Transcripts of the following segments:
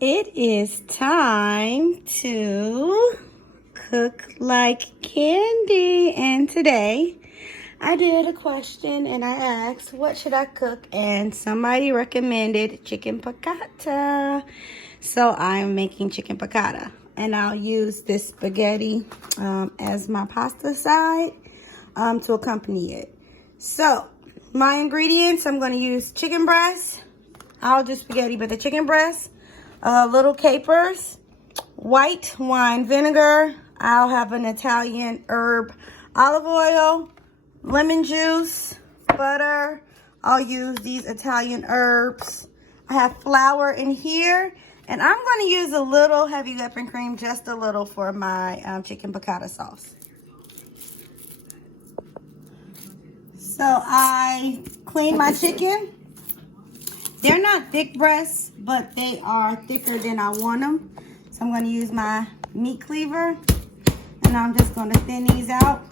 It is time to cook like candy. And today I did a question and I asked, what should I cook? And somebody recommended chicken piccata. So I'm making chicken piccata. And I'll use this spaghetti as my pasta side to accompany it. So my ingredients, I'm going to use chicken breast. I'll do spaghetti, but the chicken breast, little capers, white wine vinegar. I'll have an Italian herb olive oil, lemon juice, butter. I'll use these Italian herbs. I have flour in here. And I'm going to use a little heavy whipping cream, just a little, for my chicken piccata sauce. So I clean my chicken. They're not thick breasts, but they are thicker than I want them. So I'm going to use my meat cleaver, and I'm just going to thin these out.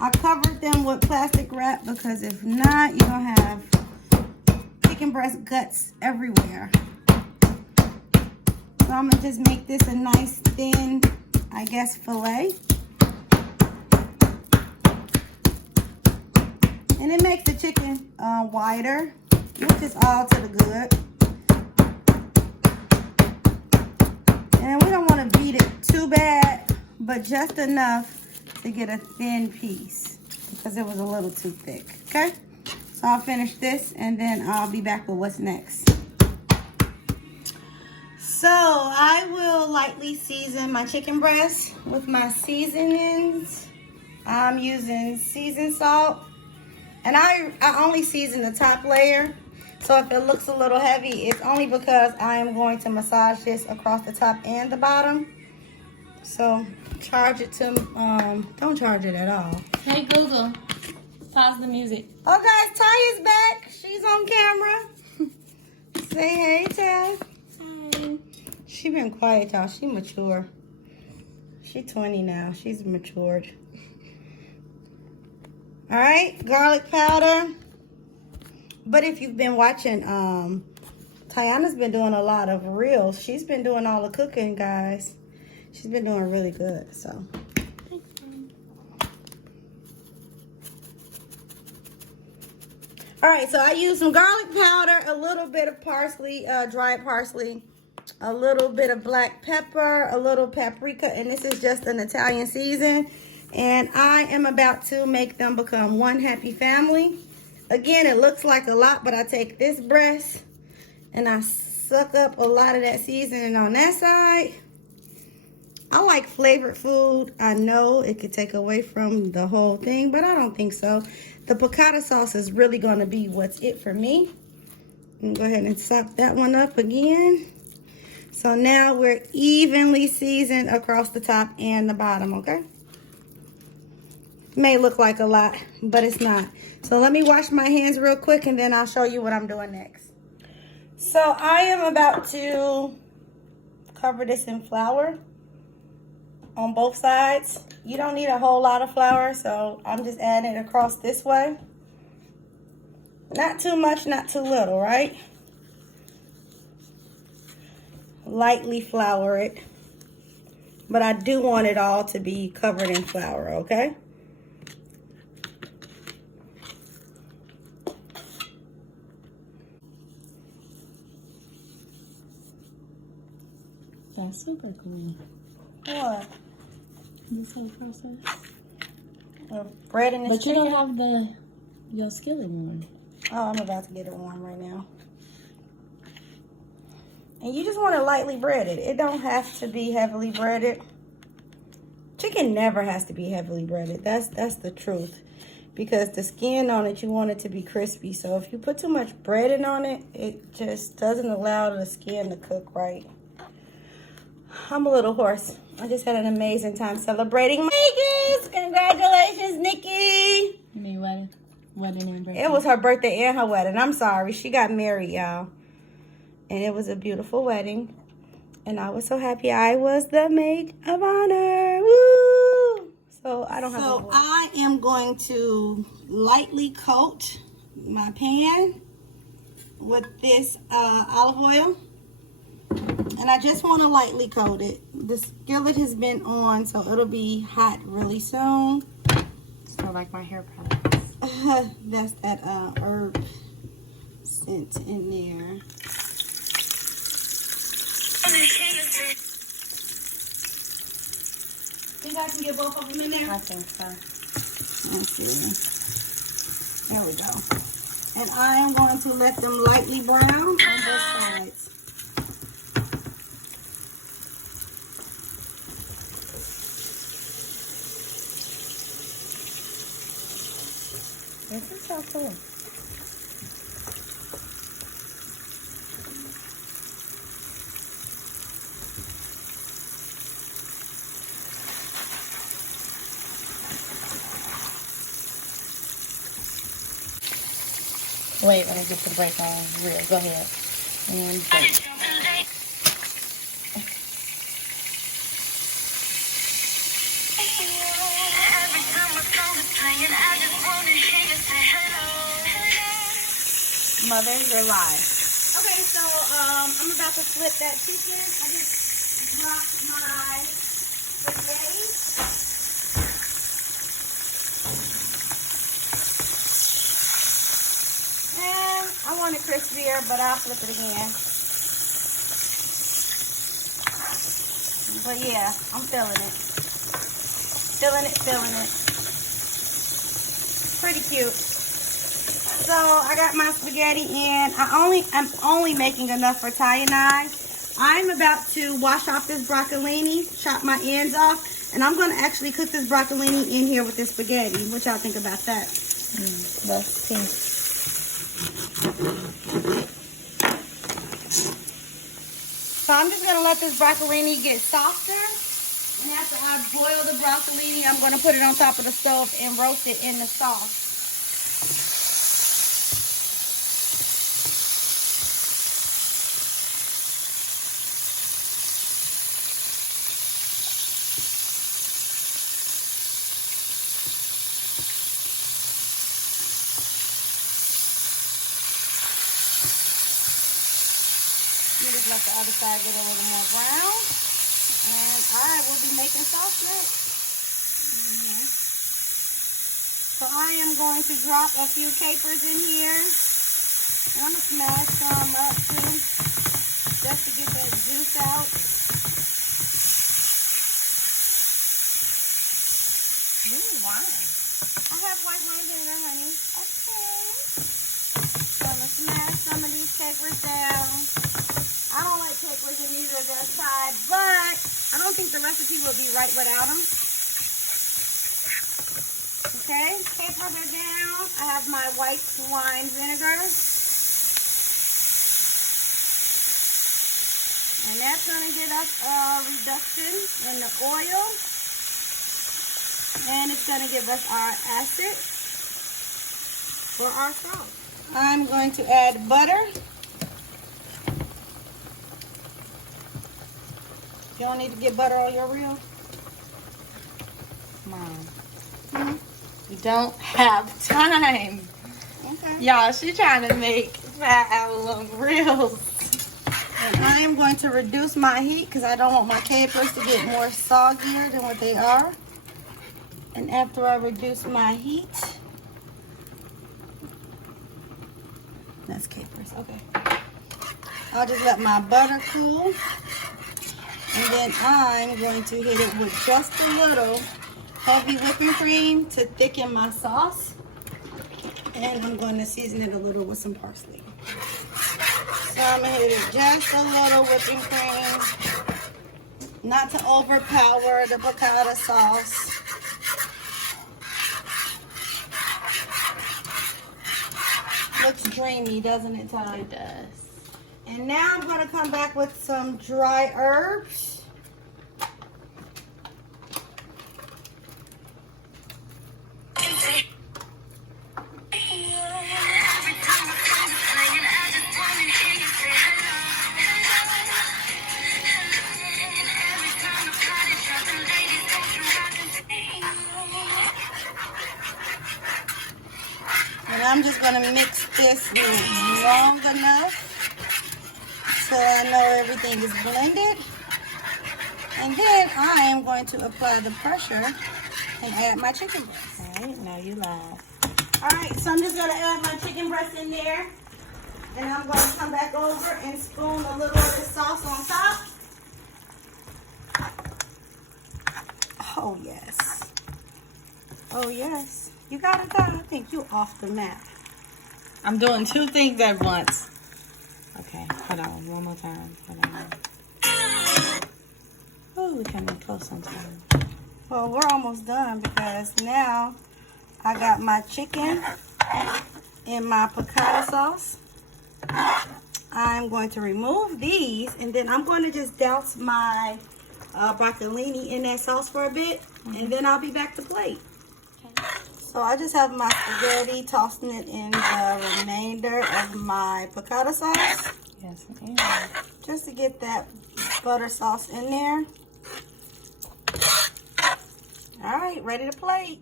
I covered them with plastic wrap because if not, you're going to have chicken breast guts everywhere. So I'm going to just make this a nice thin, I guess, fillet. And it makes the chicken wider, which is all to the good. And we don't want to beat it too bad, but just enough to get a thin piece because it was a little too thick, okay? So I'll finish this and then I'll be back with what's next. So I will lightly season my chicken breast with my seasonings. I'm using seasoned salt. And I only season the top layer. So if it looks a little heavy, it's only because I am going to massage this across the top and the bottom. So charge it to, don't charge it at all. Hey Google, pause the music. Oh guys, Ty is back. She's on camera. Say hey, Ty. Hi. She been quiet, y'all. She mature. She's 20 now. She's matured. All right, garlic powder. But if you've been watching, Tiana's been doing a lot of reels. She's been doing all the cooking, guys. She's been doing really good, so. All right, so I used some garlic powder, a little bit of parsley, dried parsley, a little bit of black pepper, a little paprika, and this is just an Italian season. And I am about to make them become one happy family. Again, it looks like a lot, but I take this breast and I suck up a lot of that seasoning on that side. I like flavored food. I know it could take away from the whole thing, but I don't think so. The piccata sauce is really going to be what's it for me. I'm going to go ahead and sop that one up again. So now we're evenly seasoned across the top and the bottom, okay? May look like a lot, but it's not. So let me wash my hands real quick and then I'll show you what I'm doing next. So I am about to cover this in flour on both sides. You don't need a whole lot of flour, so I'm just adding it across this way. Not too much, not too little, right? Lightly flour it. But I do want it all to be covered in flour, okay? That's super cool. What? This whole process. Bread and this But you chicken? don't have your skillet warm. Oh, I'm about to get it warm right now. And you just want to lightly bread it. It don't have to be heavily breaded. Chicken never has to be heavily breaded. That's the truth. Because the skin on it, you want it to be crispy. So if you put too much breading on it, it just doesn't allow the skin to cook right. I'm a little hoarse. I just had an amazing time celebrating Vegas. Congratulations, Nikki. You mean wedding and birthday? It was her birthday and her wedding. I'm sorry. She got married, y'all. And it was a beautiful wedding. And I was so happy I was the maid of honor. Woo! So I don't have So I am going to lightly coat my pan with this olive oil. And I just want to lightly coat it. The skillet has been on, so it'll be hot really soon. So like my hair products. That's that herb scent in there. Think I can get both of them in there? I think so. Let's see. There we go. And I am going to let them lightly brown on both sides. This is so cool. Wait, let me get the brake on real. Go ahead. And brake. Mother, you're live. Okay, so I'm about to flip that chicken. I just dropped my spaghetti. And I want it crispier, but I'll flip it again. But yeah, I'm feeling it. Feeling it. Pretty cute. So I got my spaghetti in. I'm only making enough for Ty and I. I'm about to wash off this broccolini, chop my ends off, and I'm going to actually cook this broccolini in here with this spaghetti. What y'all think about that? That's pink. So I'm just going to let this broccolini get softer. And after I boil the broccolini, I'm going to put it on top of the stove and roast it in the sauce. You just let the other side get a little more brown. And I will be making sauce next. So I am going to drop a few capers in here. And I'm going to smash some up too, just to get that juice out. Ooh, wine. I have white wine vinegar, honey. Okay. So I'm going to smash some of these capers down. I don't like capers and neither does Ty, but I don't think the recipe will be right without them. Okay, capers are down. I have my white wine vinegar. And that's going to get us a reduction in the oil. And it's going to give us our acid for our sauce. I'm going to add butter. You don't need to get butter on your reel? Mom. We don't have time. Okay. Y'all, she trying to make fat hour-long reels. And I am going to reduce my heat because I don't want my capers to get more soggier than what they are. And after I reduce my heat, that's capers, okay. I'll just let my butter cool. And then I'm going to hit it with just a little heavy whipping cream to thicken my sauce. And I'm going to season it a little with some parsley. So I'm going to hit it just a little whipping cream. Not to overpower the piccata sauce. Looks dreamy, doesn't it, Ty? It does. And now I'm going to come back with some dry herbs. And I'm just going to mix this long enough so I know everything is blended. And then I am going to apply the pressure and add my chicken breast. All right, now you live. All right, so I'm just gonna add my chicken breast in there. And I'm gonna come back over and spoon a little of this sauce on top. Oh yes. Oh yes. You got it done. I think you off the map. I'm doing two things at once. Okay, hold on, one more time. Hold on. Oh, we're coming close on time. Well, we're almost done because now I got my chicken in my piccata sauce. I'm going to remove these and then I'm going to just douse my broccolini in that sauce for a bit and then I'll be back to plate. Okay. So I just have my spaghetti, tossing it in the remainder of my piccata sauce. Yes, and Just to get that butter sauce in there. All right, ready to plate.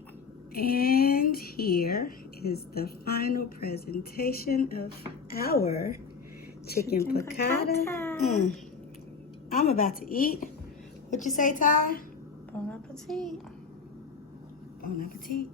And here is the final presentation of our chicken piccata. I'm about to eat. What you say, Ty? bon appetit. Bon appetit.